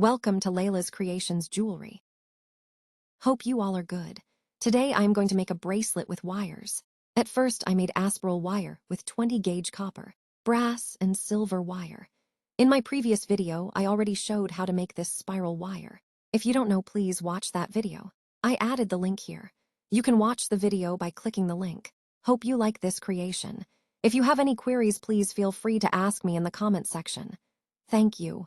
Welcome to Layla's Creations Jewelry. Hope you all are good. Today I am going to make a bracelet with wires. At first I made aspiral wire with 20 gauge copper, brass, and silver wire. In my previous video, I already showed how to make this spiral wire. If you don't know, please watch that video. I added the link here. You can watch the video by clicking the link. Hope you like this creation. If you have any queries, please feel free to ask me in the comment section. Thank you.